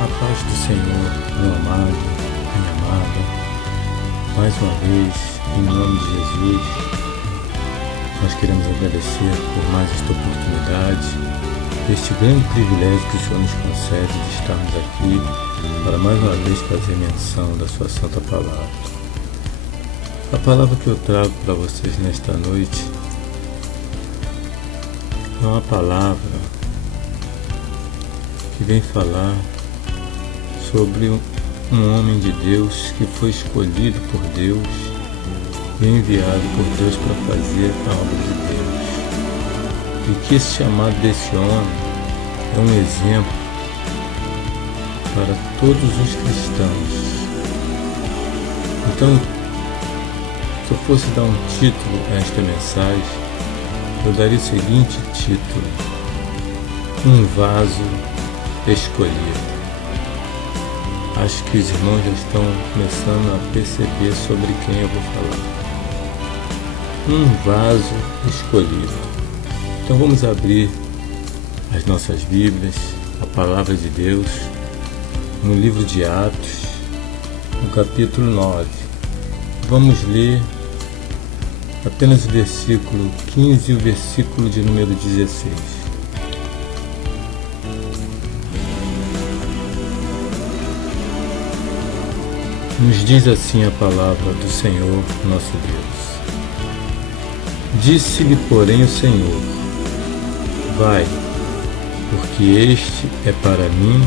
A paz do Senhor, meu amado, minha amada, mais uma vez, em nome de Jesus, nós queremos agradecer por mais esta oportunidade, este grande privilégio que o Senhor nos concede de estarmos aqui para mais uma vez fazer menção da sua santa palavra. A palavra que eu trago para vocês nesta noite é uma palavra que vem falar sobre um homem de Deus que foi escolhido por Deus e enviado por Deus para fazer a obra de Deus. E que esse chamado desse homem é um exemplo para todos os cristãos. Então, se eu fosse dar um título a esta mensagem, eu daria o seguinte título: Um vaso escolhido. Acho que os irmãos já estão começando a perceber sobre quem eu vou falar. Um vaso escolhido. Então vamos abrir as nossas Bíblias, a Palavra de Deus, no livro de Atos, no capítulo 9. Vamos ler apenas o versículo 15 e o versículo de número 16. Nos diz assim a palavra do Senhor, nosso Deus. Disse-lhe, porém, o Senhor: Vai, porque este é para mim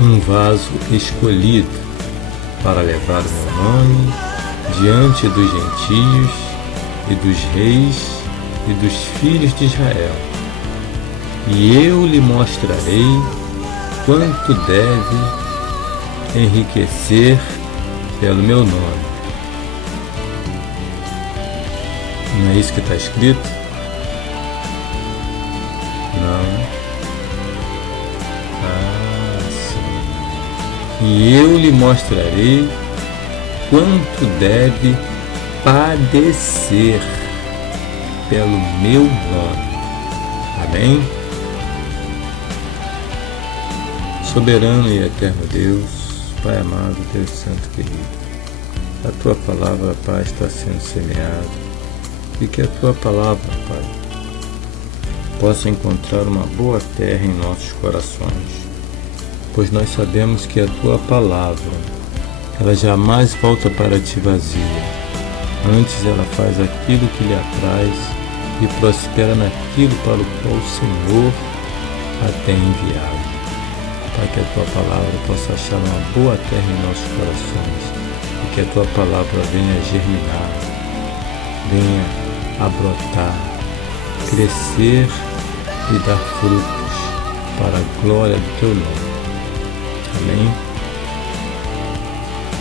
um vaso escolhido para levar o meu nome diante dos gentios e dos reis e dos filhos de Israel. E eu lhe mostrarei quanto deve enriquecer pelo meu nome. Não é isso que está escrito? Não. Sim. E eu lhe mostrarei quanto deve padecer pelo meu nome. Amém? Soberano e eterno Deus, Pai amado, Deus santo querido, a Tua palavra, Pai, está sendo semeada e que a Tua palavra, Pai, possa encontrar uma boa terra em nossos corações, pois nós sabemos que a Tua palavra, ela jamais volta para Ti vazia. Antes ela faz aquilo que lhe apraz e prospera naquilo para o qual o Senhor a tem enviado. Para que a Tua palavra possa achar uma boa terra em nossos corações e que a Tua palavra venha germinar, venha a brotar, crescer e dar frutos para a glória do Teu nome. Amém?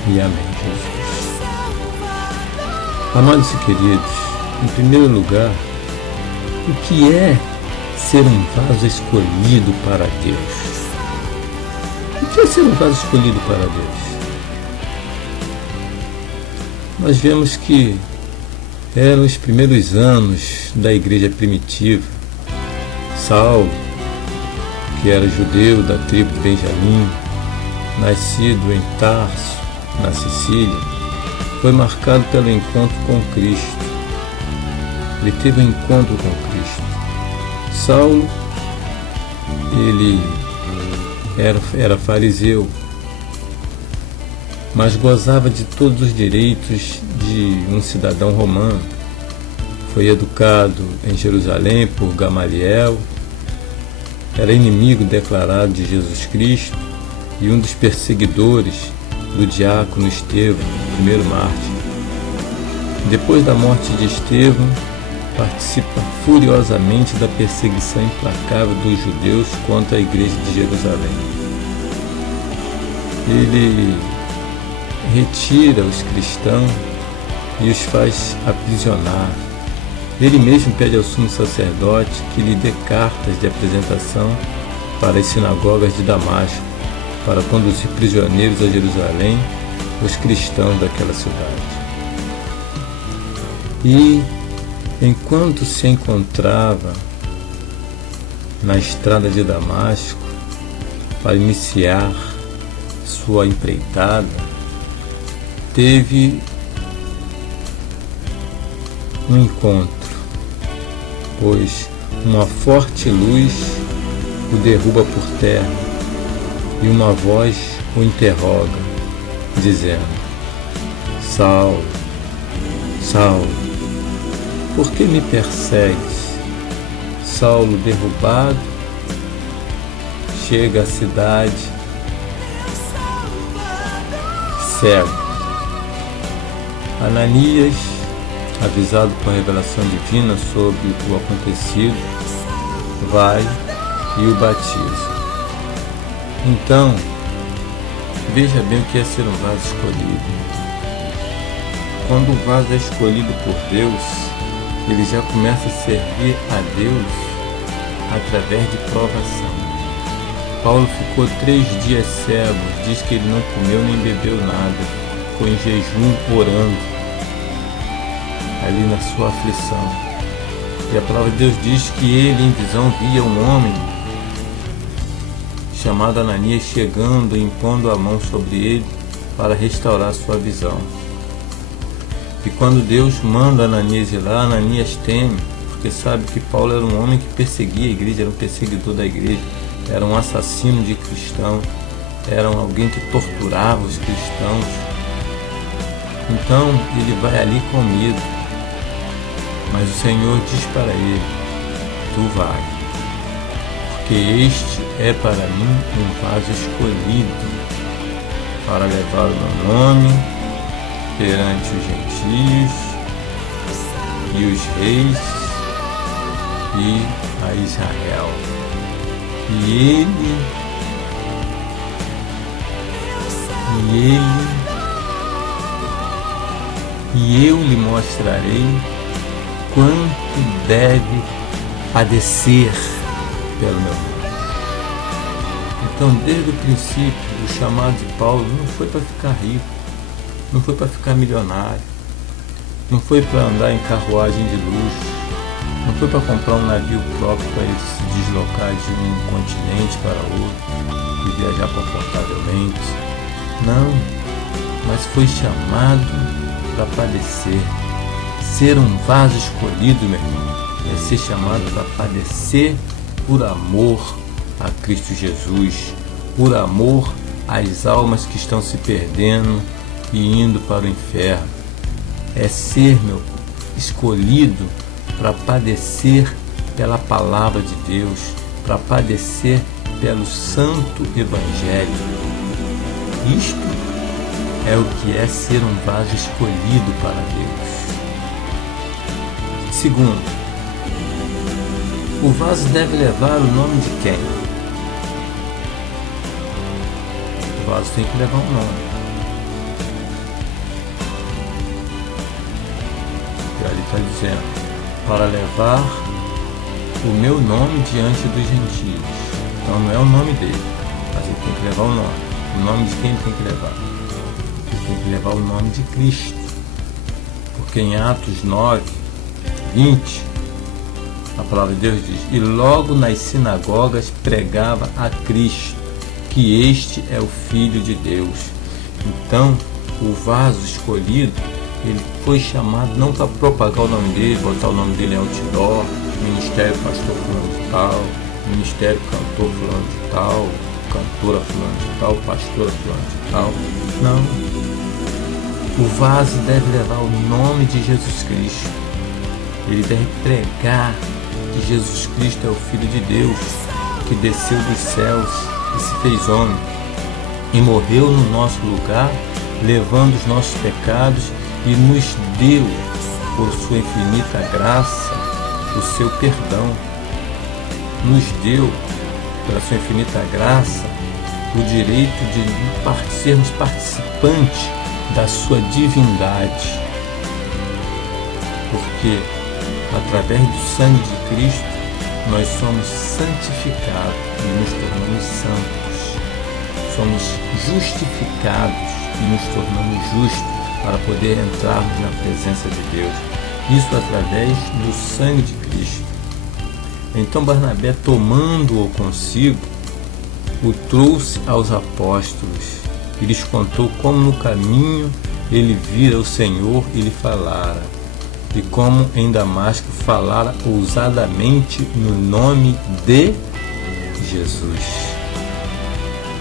E amém, Jesus. Amados e queridos, em primeiro lugar, o que é ser um vaso escolhido para Deus? O que é ser um vaso escolhido para Deus? Nós vemos que eram os primeiros anos da igreja primitiva. Saulo, que era judeu da tribo de Benjamim, nascido em Tarso, na Sicília, foi marcado pelo encontro com Cristo. Ele teve um encontro com Cristo. Saulo, ele era fariseu, mas gozava de todos os direitos de um cidadão romano. Foi educado em Jerusalém por Gamaliel, era inimigo declarado de Jesus Cristo e um dos perseguidores do diácono Estevão, o primeiro mártir. Depois da morte de Estevão, participa furiosamente da perseguição implacável dos judeus contra a igreja de Jerusalém. Ele retira os cristãos e os faz aprisionar. Ele mesmo pede ao sumo sacerdote que lhe dê cartas de apresentação para as sinagogas de Damasco, para conduzir prisioneiros a Jerusalém os cristãos daquela cidade. E enquanto se encontrava na estrada de Damasco, para iniciar sua empreitada, teve um encontro, pois uma forte luz o derruba por terra e uma voz o interroga, dizendo: Saulo, Saulo, por que me persegues? Saulo, derrubado, chega à cidade cego. Ananias, avisado por revelação divina sobre o acontecido, vai e o batiza. Então, veja bem o que é ser um vaso escolhido. Quando um vaso é escolhido por Deus, ele já começa a servir a Deus através de provação. Paulo ficou 3 dias cego, diz que ele não comeu nem bebeu nada, foi em jejum orando, ali na sua aflição. E a palavra de Deus diz que ele em visão via um homem chamado Ananias chegando e impondo a mão sobre ele para restaurar sua visão. E quando Deus manda Ananias ir lá, Ananias teme, porque sabe que Paulo era um homem que perseguia a igreja, era um perseguidor da igreja, era um assassino de cristãos, era alguém que torturava os cristãos. Então ele vai ali com medo, mas o Senhor diz para ele: tu vai, porque este é para mim um vaso escolhido para levar o meu nome perante os gentios e os reis e a Israel. E eu lhe mostrarei quanto deve padecer pelo meu nome. Então, desde o princípio, o chamado de Paulo não foi para ficar rico, não foi para ficar milionário, não foi para andar em carruagem de luxo, não foi para comprar um navio próprio para ele se deslocar de um continente para outro e viajar confortavelmente. Não, mas foi chamado para padecer. Ser um vaso escolhido, meu irmão, é ser chamado para padecer por amor a Cristo Jesus, por amor às almas que estão se perdendo e indo para o inferno. É ser, meu, escolhido para padecer pela palavra de Deus, para padecer pelo santo evangelho. Isto é o que é ser um vaso escolhido para Deus. Segundo, o vaso deve levar o nome de quem? O vaso tem que levar um nome. E ali está dizendo: para levar o meu nome diante dos gentios. Então não é o nome dele, mas ele tem que levar o nome. O nome de quem ele tem que levar? Ele tem que levar o nome de Cristo. Porque em Atos 9, 20, a palavra de Deus diz: e logo nas sinagogas pregava a Cristo, que este é o Filho de Deus. Então, o vaso escolhido, ele foi chamado não para propagar o nome dele, botar o nome dele em outdoor, ministério pastor fulano de tal, ministério cantor fulano de tal, cantora fulano de tal, pastora fulano de tal. Não. O vaso deve levar o nome de Jesus Cristo. Ele deve pregar que Jesus Cristo é o Filho de Deus, que desceu dos céus e se fez homem, e morreu no nosso lugar, levando os nossos pecados, e nos deu, por sua infinita graça, o seu perdão. Nos deu, pela sua infinita graça, o direito de sermos participantes da sua divindade. Porque, através do sangue de Cristo, nós somos santificados e nos tornamos santos. Somos justificados e nos tornamos justos para poder entrarmos na presença de Deus. Isso através do sangue de Cristo. Então Barnabé, tomando-o consigo, o trouxe aos apóstolos e lhes contou como no caminho ele vira o Senhor e lhe falara, e como em Damasco falara ousadamente no nome de Jesus.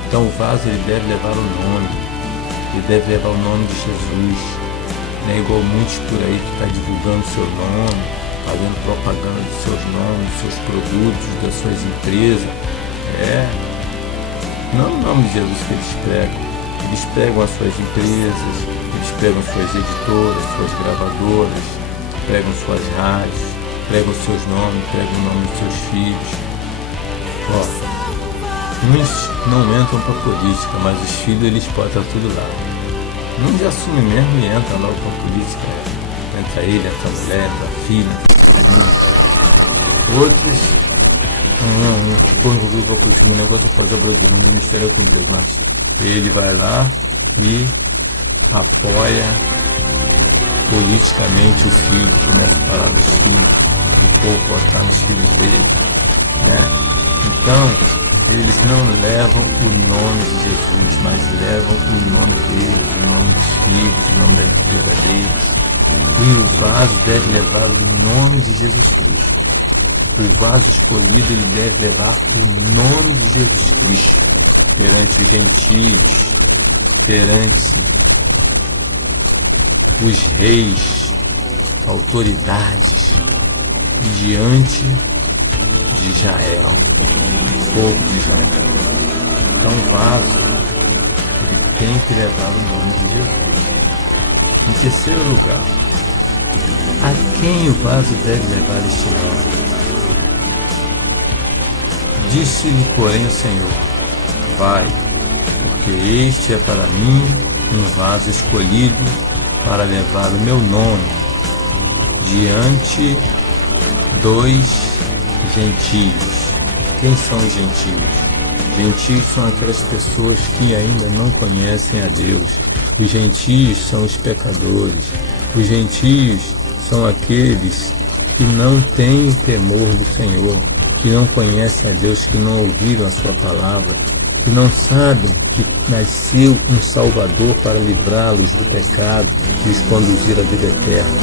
Então o vaso ele deve levar o nome, ele deve levar o nome de Jesus. Não é igual muitos por aí que está divulgando seu nome, fazendo propaganda dos seus nomes, dos seus produtos, das suas empresas. Não o nome de Jesus que eles pregam. Eles pregam as suas empresas, eles pregam suas editoras, suas gravadoras, pregam suas rádios, pregam seus nomes, pregam o nome dos seus filhos. Uns não entram para a política, mas os filhos eles podem estar tudo lá. Uns assumem mesmo e entram logo para a política. Entra ele, entra a mulher, entra a filha. Outros por envolvido com o último negócio fazer o ministério com Deus, mas ele vai lá e apoia politicamente o filho, começa a falar dos filhos, o povo votar nos filhos dele, né? Então, eles não levam o nome de Jesus, mas levam o nome deles, o nome dos filhos, o nome da empresa deles. E o vaso deve levar o nome de Jesus Cristo. O vaso escolhido ele deve levar o nome de Jesus Cristo perante os gentios, perante os reis, autoridades, diante de Israel, povo de Israel. Então o vaso ele tem que levar o nome de Jesus. Em terceiro lugar, a quem o vaso deve levar este nome? Disse-lhe, porém, o Senhor: vai, porque este é para mim um vaso escolhido para levar o meu nome diante dos gentios. Quem são os gentios? Gentios são aquelas pessoas que ainda não conhecem a Deus. Os gentios são os pecadores. Os gentios são aqueles que não têm temor do Senhor, que não conhecem a Deus, que não ouviram a sua palavra, que não sabem que nasceu um Salvador para livrá-los do pecado e os conduzir à vida eterna.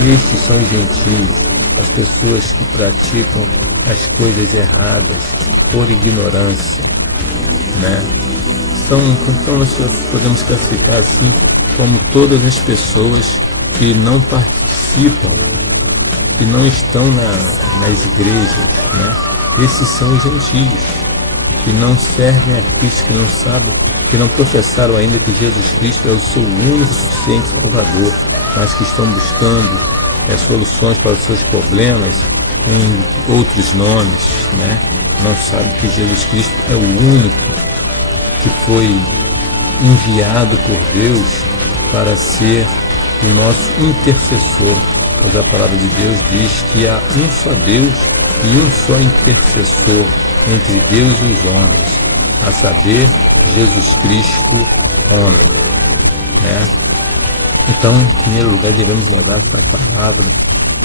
Estes são os gentios, as pessoas que praticam as coisas erradas por ignorância, né? Então nós podemos classificar assim como todas as pessoas que não participam, que não estão nas igrejas, né? Esses são os gentios, que não servem a Cristo, que não sabem, que não professaram ainda que Jesus Cristo é o seu único suficiente Salvador, mas que estão buscando soluções para os seus problemas em outros nomes, né? Não sabem que Jesus Cristo é o único que foi enviado por Deus para ser o nosso intercessor, pois a palavra de Deus diz que há um só Deus e um só intercessor entre Deus e os homens, a saber, Jesus Cristo, homem, né? Então, em primeiro lugar, devemos levar essa palavra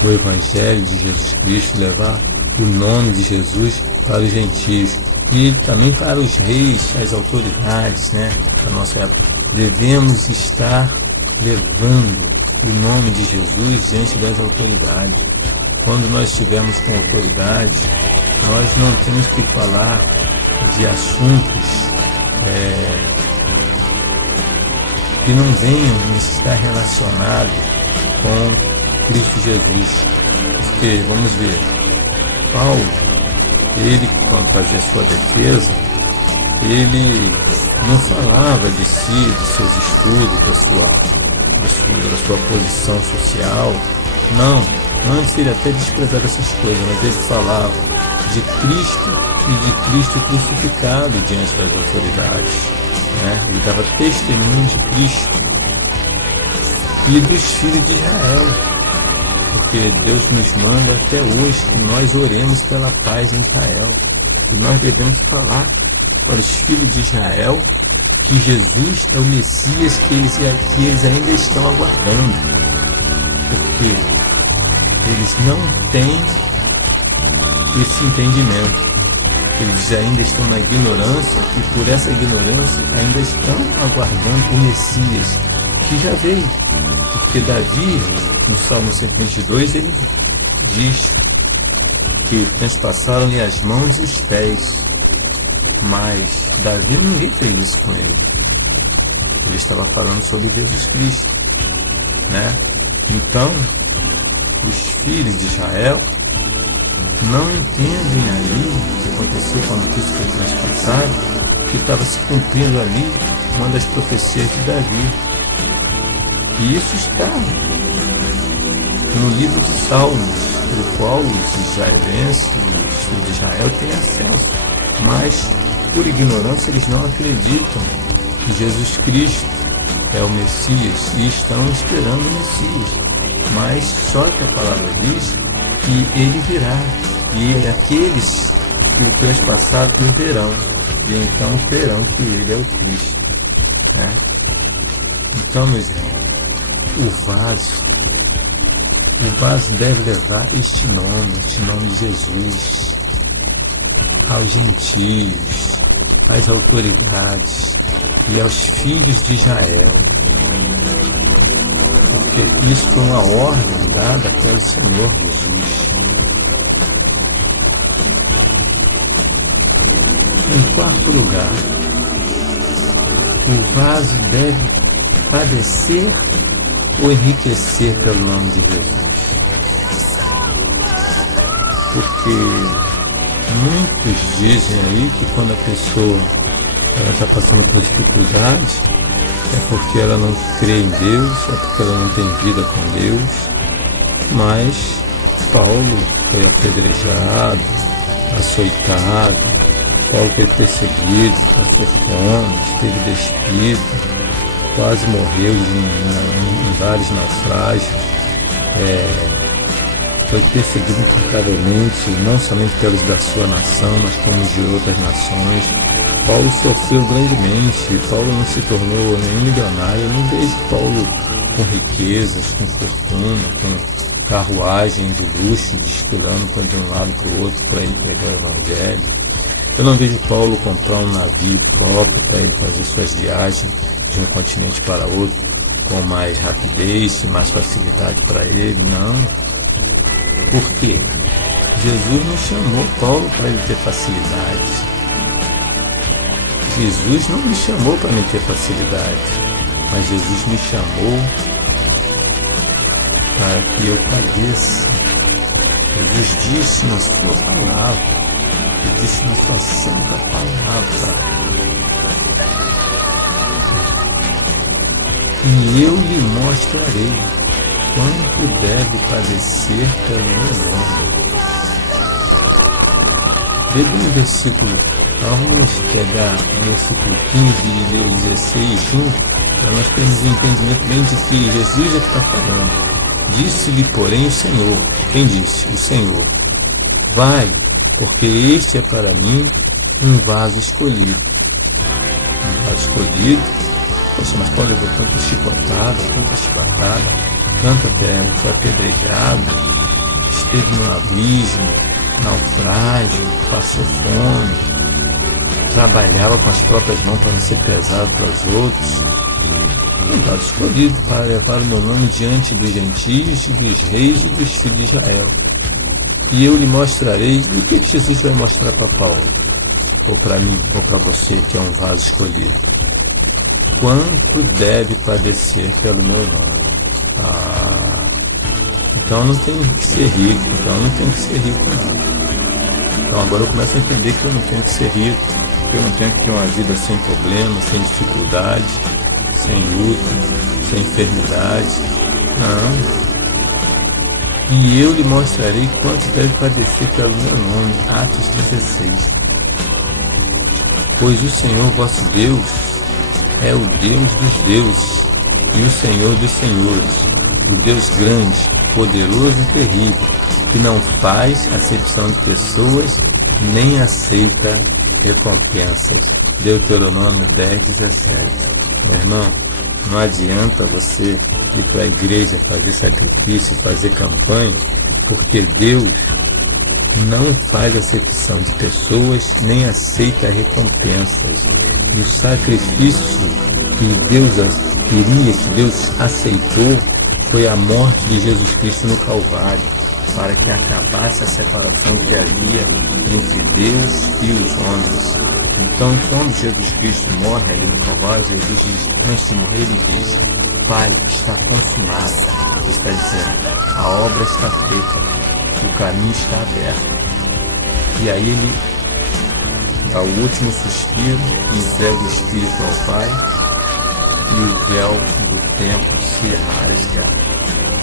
do Evangelho de Jesus Cristo, levar o nome de Jesus para os gentios e também para os reis, as autoridades, né, da nossa época. Devemos estar levando o nome de Jesus diante das autoridades. Quando nós estivermos com autoridade, nós não temos que falar de assuntos que não venham estar relacionados com Cristo Jesus. Porque, vamos ver, Paulo, ele, quando fazia sua defesa, ele não falava de si, de seus estudos, da sua posição social. Não, antes ele até desprezava essas coisas, mas ele falava de Cristo e de Cristo crucificado diante das autoridades, né? Ele dava testemunho de Cristo e dos filhos de Israel, porque Deus nos manda até hoje que nós oremos pela paz em Israel. E nós devemos falar para os filhos de Israel que Jesus é o Messias que eles ainda estão aguardando, porque eles não têm esse entendimento. Eles ainda estão na ignorância e por essa ignorância ainda estão aguardando o Messias, que já veio. Porque Davi, no Salmo 122, ele diz que transpassaram-lhe as mãos e os pés. Mas Davi, ninguém fez isso com ele. Ele estava falando sobre Jesus Cristo, né? Então, os filhos de Israel não entendem ali o que aconteceu quando Cristo foi transpassado, que estava se cumprindo ali uma das profecias de Davi. E isso está no livro de Salmos, pelo qual os israelenses, os filhos de Israel, têm acesso. Mas, por ignorância, eles não acreditam que Jesus Cristo é o Messias e estão esperando o Messias. Mas só que a palavra diz que ele virá e aqueles que o transpassaram o verão, e então verão que ele é o Cristo, né? Então, meus irmãos, o vaso deve levar este nome de Jesus, aos gentios, às autoridades e aos filhos de Israel, porque isso foi uma ordem dada pelo Senhor Jesus. Em quarto lugar, o vaso deve padecer ou enriquecer pelo nome de Jesus. Porque muitos dizem aí que quando a pessoa está passando por dificuldades, é porque ela não crê em Deus, é porque ela não tem vida com Deus. Mas Paulo foi apedrejado, açoitado, Paulo foi perseguido, passou fome, esteve despido, quase morreu em vários naufrágios, foi perseguido incansavelmente, não somente pelos da sua nação, mas como de outras nações. Paulo sofreu grandemente. Paulo não se tornou nenhum milionário. Eu não vejo Paulo com riquezas, com fortuna, com carruagem de luxo, desfilando de um lado para o outro para ir pregar o Evangelho. Eu não vejo Paulo comprar um navio próprio para ele fazer suas viagens de um continente para outro com mais rapidez e mais facilidade para ele. Não. Por quê? Jesus não chamou Paulo para ele ter facilidade. Jesus não me chamou para me ter facilidade, mas Jesus me chamou para que eu padeça. Jesus disse na sua palavra, ele disse na sua santa palavra, e eu lhe mostrarei quanto deve padecer pelo meu nome. Veja no versículo. Vamos pegar o versículo 15 e o 16 junto, para nós termos um entendimento bem de que Jesus é que está falando. Disse-lhe, porém, o Senhor. Quem disse? O Senhor. Vai, porque este é para mim um vaso escolhido. Um vaso escolhido? Poxa, mas Paulo levou tanta chicotada, foi apedrejado, esteve no abismo, naufrágio, passou fome, trabalhava com as próprias mãos para não ser pesado para os outros. Um vaso escolhido para levar o meu nome diante dos gentios e dos reis e dos filhos de Israel. E eu lhe mostrarei. E o que Jesus vai mostrar para Paulo? Ou para mim, ou para você, que é um vaso escolhido? Quanto deve padecer pelo meu nome? Então não tem que ser rico. Então agora eu começo a entender que eu não tenho que ser rico, que eu não tenho que ter uma vida sem problemas, sem dificuldade, sem luta, sem enfermidade. Não. E eu lhe mostrarei quanto deve padecer pelo meu nome. Atos 16. Pois o Senhor vosso Deus é o Deus dos deuses e o Senhor dos senhores, o Deus grande, poderoso e terrível, que não faz acepção de pessoas, nem aceita recompensas. Deuteronômio 10:17. Meu irmão, não adianta você ir para a igreja fazer sacrifício, fazer campanha, porque Deus não faz acepção de pessoas, nem aceita recompensas. E o sacrifício que Deus queria, que Deus aceitou, foi a morte de Jesus Cristo no Calvário, para que acabasse a separação que havia entre Deus e os homens. Então, quando Jesus Cristo morre ali no Calvário, Jesus diz, antes de morrer, ele diz, Pai, está consumado. Ele está dizendo, a obra está feita, o caminho está aberto. E aí ele dá o último suspiro, entrega o Espírito ao Pai, e o véu do templo se rasga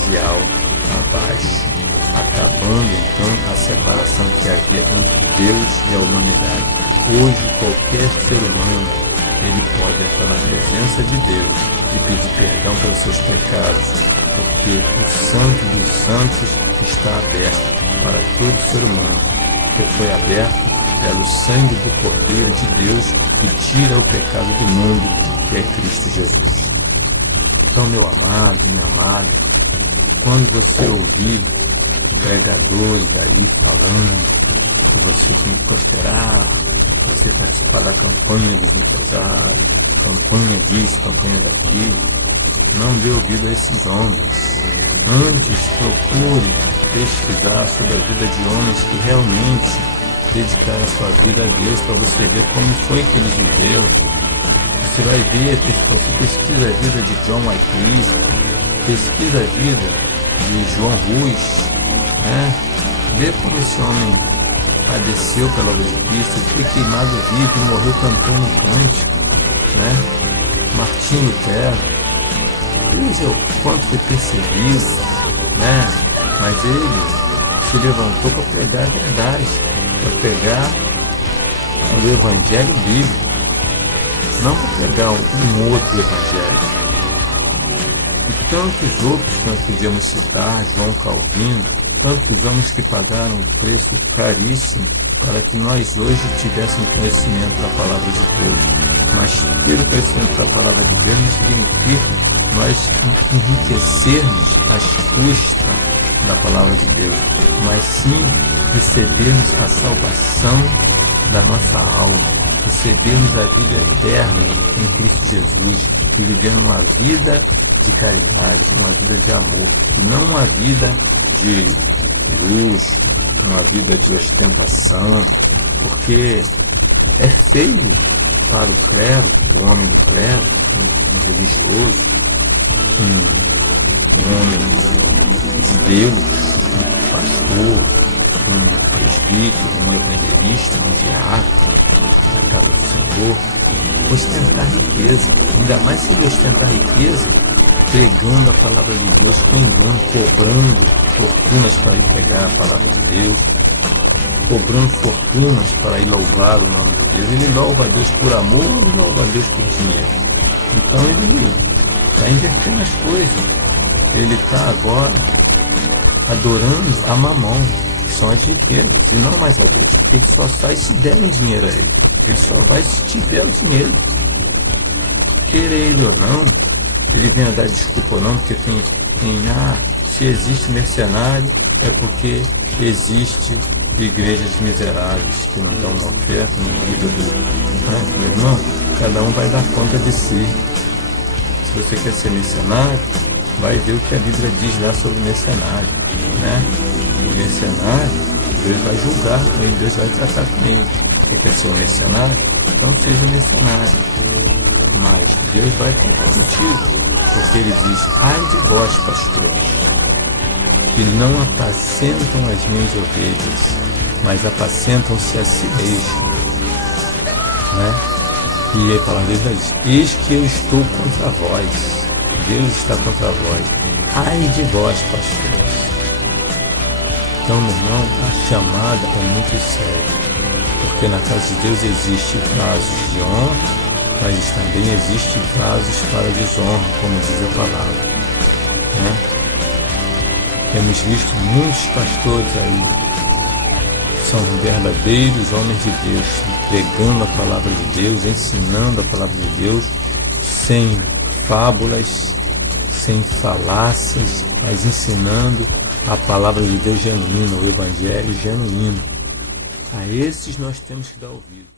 de alto a baixo, acabando então a separação que havia entre Deus e a humanidade. Hoje, qualquer ser humano, ele pode estar na presença de Deus e pedir perdão pelos seus pecados, porque o Santo dos Santos está aberto para todo ser humano, porque foi aberto pelo sangue do Cordeiro de Deus que tira o pecado do mundo, que é Cristo Jesus. Então, meu amado, minha amada, quando você ouvir pregadores aí falando que você tem que prosperar, você participar da campanha dos empresários, campanha disso, campanha daquilo, não dê ouvido a esses homens. Antes, procure pesquisar sobre a vida de homens que realmente dedicaram a sua vida a Deus, para você ver como foi que eles viveram. Você vai ver, você pesquisa a vida de John Wycliffe, pesquisa a vida de João Rus, né? Vê como esse homem padeceu pela obra de Cristo, foi queimado vivo e morreu cantando um cântico, né? Martinho Lutero, veja o quanto foi perseguido, né? Mas ele se levantou para pregar a verdade, para pregar o Evangelho bíblico, não para pregar um outro Evangelho. E tantos outros que nós podíamos citar, João Calvino, tantos homens que pagaram um preço caríssimo para que nós hoje tivéssemos conhecimento da palavra de Deus. Mas ter o conhecimento da palavra de Deus não significa nós enriquecermos às custas da palavra de Deus, mas sim recebermos a salvação da nossa alma, recebermos a vida eterna em Cristo Jesus e vivendo uma vida de caridade, uma vida de amor, não uma vida de luxo, uma vida de ostentação, porque é feio para o clero, o homem do clero, um religioso, um homem de Deus, um pastor, um presbítero, um evangelista, um diácono na casa do Senhor, ostentar riqueza, ainda mais se ele ostentar riqueza, pregando a palavra de Deus, cobrando fortunas para ir pregar a palavra de Deus, cobrando fortunas para ir louvar o nome de Deus. Ele louva a Deus por amor ou louva a Deus por dinheiro? Então ele está invertendo as coisas. Ele está agora adorando a mamão, que são as riquezas, e não mais a Deus. Porque ele só sai se derem dinheiro a ele. Ele só vai se tiver o dinheiro. Querer ele ou não, ele vem a dar desculpa ou não, porque se existe mercenário, é porque existe igrejas miseráveis que não dão uma oferta, não cuidam do... Meu irmão, cada um vai dar conta de si. Se você quer ser mercenário, vai ver o que a Bíblia diz lá sobre mercenário, né? O mercenário, Deus vai julgar com ele, Deus vai tratar com ele. Você quer ser um mercenário? Então seja mercenário. Mas Deus vai tratar contigo, porque ele diz, ai de vós, pastores, que não apacentam as minhas ovelhas, mas apacentam-se a si mesmos, né? E a palavra de Deus diz, eis que eu estou contra vós, Deus está contra vós, ai de vós, pastores. Então, meu irmão, a chamada é muito séria, porque na casa de Deus existe vasos de honra, mas também existe vasos para desonra, como diz a palavra, né? Temos visto muitos pastores aí, que são verdadeiros homens de Deus, pregando a palavra de Deus, ensinando a palavra de Deus, sem fábulas, sem falácias, mas ensinando a palavra de Deus genuína, o evangelho genuíno. A esses nós temos que dar ouvido.